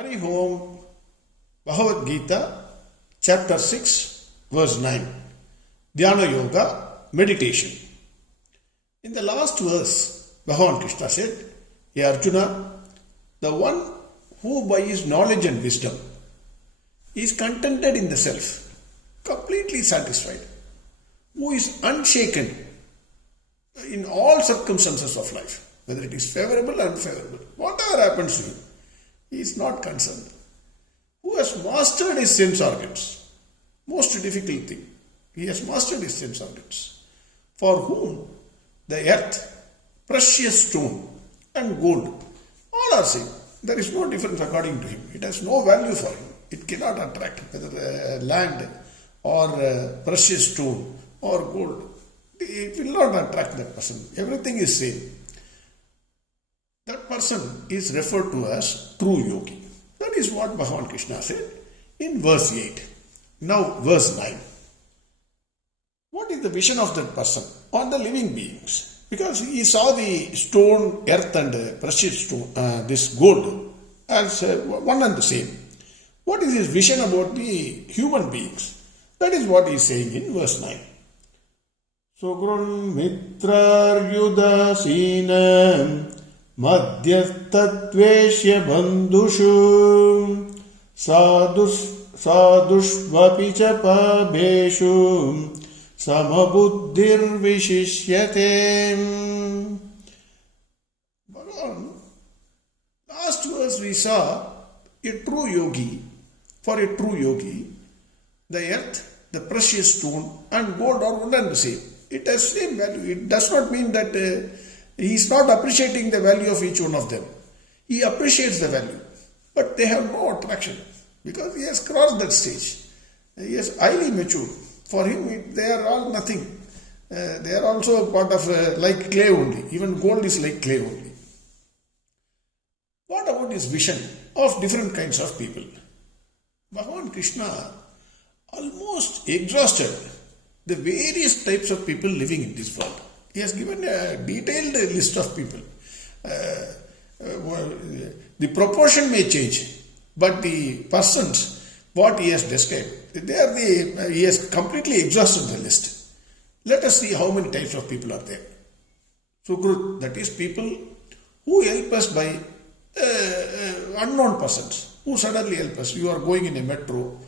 Hari Om, Bhagavad Gita, Chapter 6, Verse 9, Dhyana Yoga, Meditation. In the last verse, Bhagwan Krishna said, "Hey Arjuna, the one who by his knowledge and wisdom is contented in the self, completely satisfied, who is unshaken in all circumstances of life, whether it is favorable or unfavorable, whatever happens to him, he is not concerned. Who has mastered his sense organs, most difficult thing, he has mastered his sense organs, for whom the earth, precious stone and gold, all are same. There is no difference according to him. It has no value for him. It cannot attract whether land or precious stone or gold. It will not attract that person. Everything is same. That person is referred to as true yogi. That is what Bhagwan Krishna said in verse 8. Now verse 9. What is the vision of that person on the living beings? Because he saw the stone, earth and precious stone, this gold as one and the same. What is his vision about the human beings? That is what he is saying in verse 9. Sugrun mitraryudasinam madhyastattveshya bandhushu sadushvapi cha pabeshu samabuddhir vishishyate. Last verse we saw a true yogi. For a true yogi, the earth, the precious stone and gold are one and the same. It has same value. It does not mean that he is not appreciating the value of each one of them. He appreciates the value, but they have no attraction because he has crossed that stage. He is highly mature. For him, they are all nothing. They are also part of like clay only. Even gold is like clay only. What about his vision of different kinds of people? Bhagwan Krishna almost exhausted the various types of people living in this world. He has given a detailed list of people. The proportion may change, but the persons, what he has described, he has completely exhausted the list. Let us see how many types of people are there. Sukrut, that is people who help us by unknown persons, who suddenly help us. You are going in a metro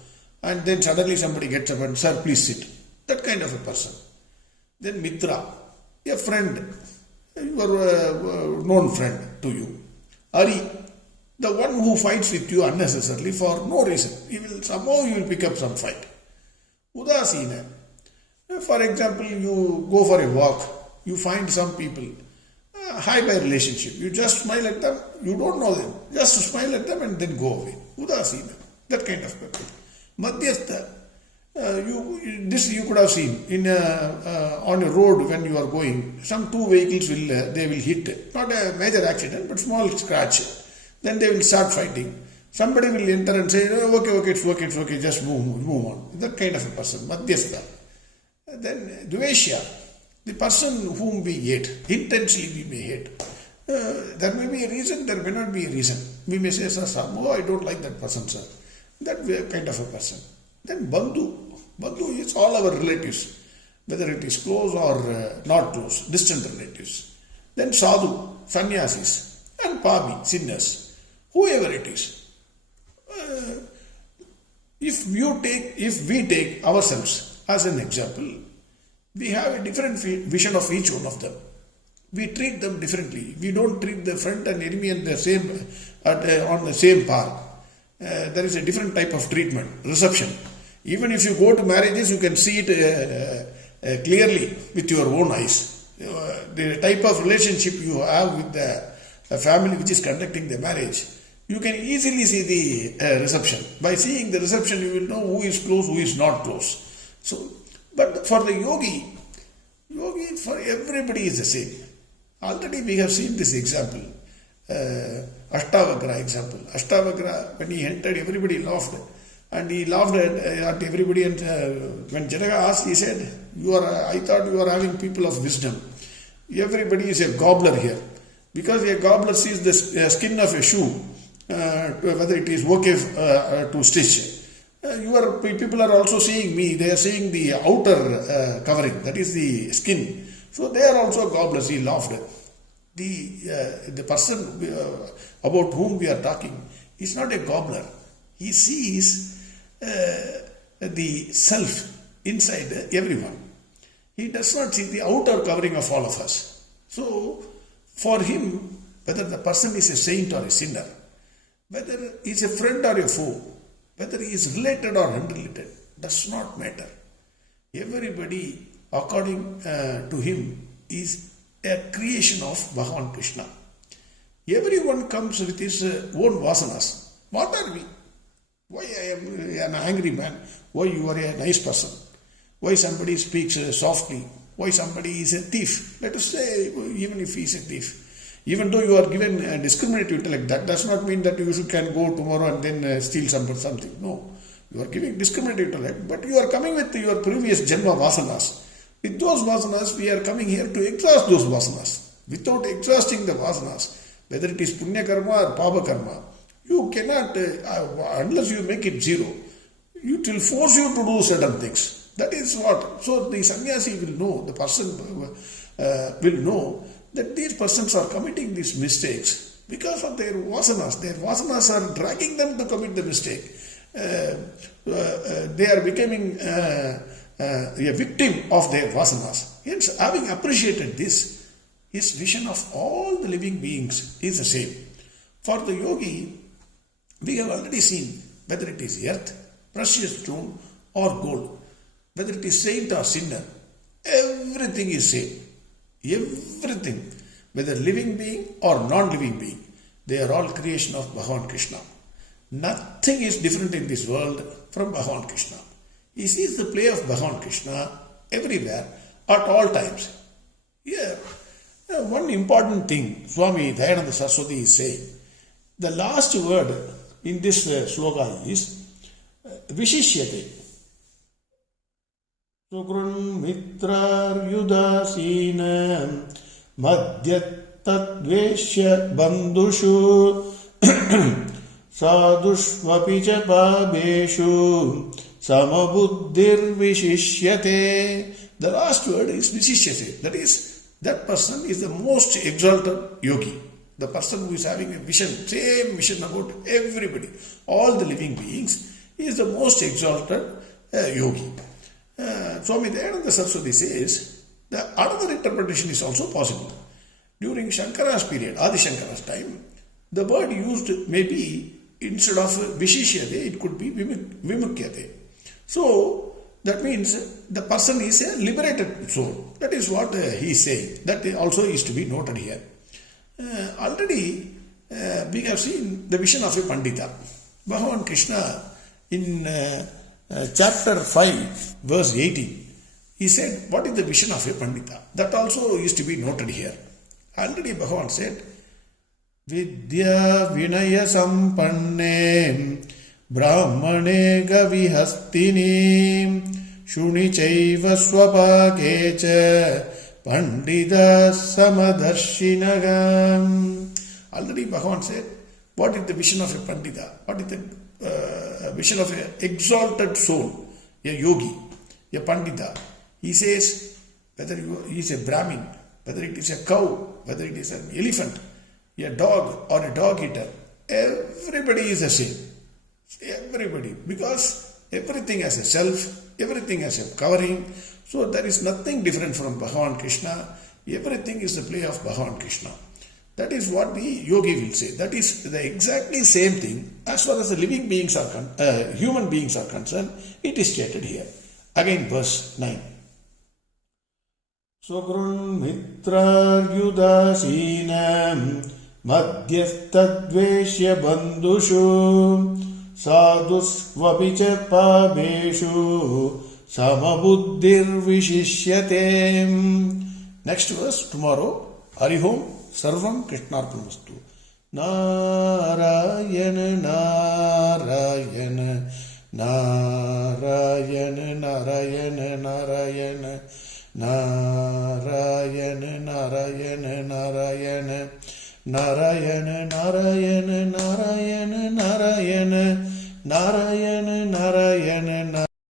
and then suddenly somebody gets up and, "Sir, please sit." That kind of a person. Then Mitra, a friend, your known friend to you. Ari, the one who fights with you unnecessarily for no reason. Somehow you will pick up some fight. Udasina, for example, you go for a walk, you find some people, high-by relationship. You just smile at them, you don't know them. Just smile at them and then go away. Udasina, that kind of people. Madhyastha, you could have seen in on a road when you are going, some two vehicles will hit, not a major accident, but small scratch. Then they will start fighting. Somebody will enter and say, okay, it's okay, just move on. That kind of a person, Madhyastha. Then Dveshya, the person whom we hate, intensely we may hate. There may be a reason, there may not be a reason. We may say, "Sir, I don't like that person, sir." That kind of a person. Then Bandhu. Bandhu is all our relatives, whether it is close or not close, distant relatives. Then Sadhu, sannyasis, and Papi, sinners, whoever it is. If we take ourselves as an example, we have a different vision of each one of them. We treat them differently. We don't treat the friend and enemy on the same par. There is a different type of treatment, reception. Even if you go to marriages, you can see it clearly with your own eyes. The type of relationship you have with the family which is conducting the marriage, you can easily see the reception. By seeing the reception, you will know who is close, who is not close. But for the yogi, for everybody is the same. Already we have seen this example, Ashtavakra example. Ashtavakra, when he entered, everybody laughed. And he laughed at everybody. And when Janaka asked, he said, I thought you are having people of wisdom. Everybody is a gobbler here. Because a gobbler sees the skin of a shoe whether it is okay to stitch. Your people are also seeing me, they are seeing the outer covering, that is the skin. So they are also gobblers, he laughed. The person about whom we are talking is not a gobbler. He sees the self inside everyone. He does not see the outer covering of all of us. So for him, whether the person is a saint or a sinner, whether he is a friend or a foe, whether he is related or unrelated, does not matter. Everybody, according to him, is a creation of Bhagwan Krishna. Everyone comes with his own vasanas. What are we? Why I am an angry man? Why you are a nice person? Why somebody speaks softly? Why somebody is a thief? Let us say, even if he is a thief. Even though you are given discriminative intellect, that does not mean that you can go tomorrow and then steal something. No. You are giving discriminative intellect, but you are coming with your previous Janma vasanas. With those vasanas, we are coming here to exhaust those vasanas. Without exhausting the vasanas, whether it is punya karma or papa karma, you cannot, unless you make it zero, it will force you to do certain things. That is what. So the sannyasi will know, the person will know that these persons are committing these mistakes because of their vasanas. Their vasanas are dragging them to commit the mistake. They are becoming a victim of their vasanas. Hence, having appreciated this, his vision of all the living beings is the same. For the yogi, we have already seen whether it is earth, precious stone or gold, whether it is saint or sinner, everything is same. Everything, whether living being or non-living being, they are all creation of Bhagwan Krishna. Nothing is different in this world from Bhagwan Krishna. He sees the play of Bhagwan Krishna everywhere, at all times. Here, one important thing Swami Dayananda Saraswati is saying. The last word in this sloka is Vishishyate. Sukrun mitrar yudasina madhyatadveshya bandhushu sadushvapi cha pabeshu samabuddhir vishishyate. The last word is vishishyate. That is, that person is the most exalted yogi. The person who is having a vision, same vision about everybody, all the living beings, is the most exalted yogi. Swami Dayananda Saraswati says that another interpretation is also possible. During Shankara's period, Adi Shankara's time, the word used may be, instead of Vishishyate, it could be Vimukyate. So, that means the person is a liberated soul. That is what he is saying. That also is to be noted here. Already, we have seen the vision of a Pandita. Bhagwan Krishna in chapter 5, verse 18, he said, what is the vision of a Pandita? That also is to be noted here. Already Bhagavan said, Vidya Vinaya Sampanne Brahmane Gavihastini Shuni Chaiva Swapakecha Pandita Samadarshinaga. Already Bhagavan said, what is the vision of a Pandita? What is the vision of an exalted soul, a yogi, a Pandita? He says, whether he is a Brahmin, whether it is a cow, whether it is an elephant, a dog or a dog eater, everybody is the same. Everybody, because everything has a self, everything has a covering, so there is nothing different from Bhagwan Krishna. Everything is the play of Bhagwan Krishna. That is what the yogi will say. That is the exactly same thing as far as the living beings are human beings are concerned. It is stated here. Again, verse 9. Sukrun mitra yudasinam madhyastadveshya bandhushu sadusvapicha pabeshu samabuddhir vishishyate. Next verse tomorrow. Harihom Sarvam Krishnarpanastu. Narayana Narayana Narayana Narayana Narayana Narayana Narayana Narayana Narayana Narayana Narayana Narayana, Narayana, Narayana,